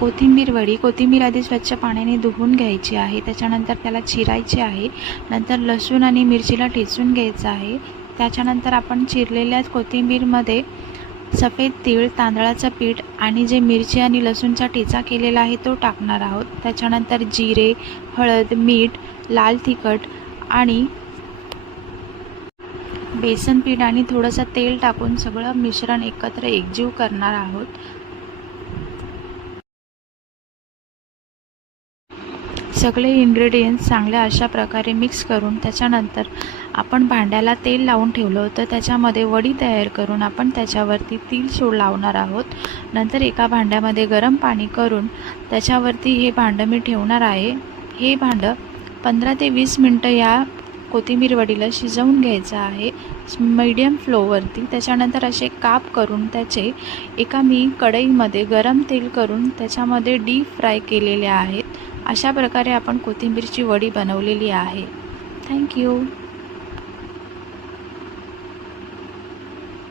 कोथिंबीर वडी, कोथिंबीर आधी स्वच्छ पाण्याने धुवून घ्यायची आहे, त्याच्यानंतर त्याला चिरायचे आहे, नंतर लसूण आणि मिरचीला ठेचून घ्यायचं आहे। त्याच्यानंतर आपण चिरलेल्या कोथिंबीरमध्ये सफेद तीळ, तांदळाचं पीठ आणि जे मिरची आणि लसूणचा ठेचा केलेला आहे तो टाकणार आहोत। त्याच्यानंतर जिरे, हळद, मीठ, लाल तिखट आणि बेसन पीठ आणि थोडंसं तेल टाकून सगळं मिश्रण एकत्र एकजीव करणार आहोत। सगळे इन्ग्रेडियंट्स चांगल्या अशा प्रकारे मिक्स करून त्याच्यानंतर आपण भांड्याला तेल लावून ठेवलं होतं, त्याच्यामध्ये वडी तयार करून आपण त्याच्यावरती तीळ लावणार आहोत। नंतर एका भांड्यामध्ये गरम पाणी करून त्याच्यावरती हे भांडं मी ठेवणार आहे। हे भांडं 15 ते 20 मिनटं या कोथिंबीर वडीला शिजवून घ्यायचं आहे मीडियम फ्लोवरती। त्याच्यानंतर असे काप करून त्याचे एका मी कढईमध्ये गरम तेल करून त्याच्यामध्ये डीप फ्राय केलेले आहेत। अशा प्रकारे आपण कोथिंबीरची वडी बनवलेली आहे। थँक्यू।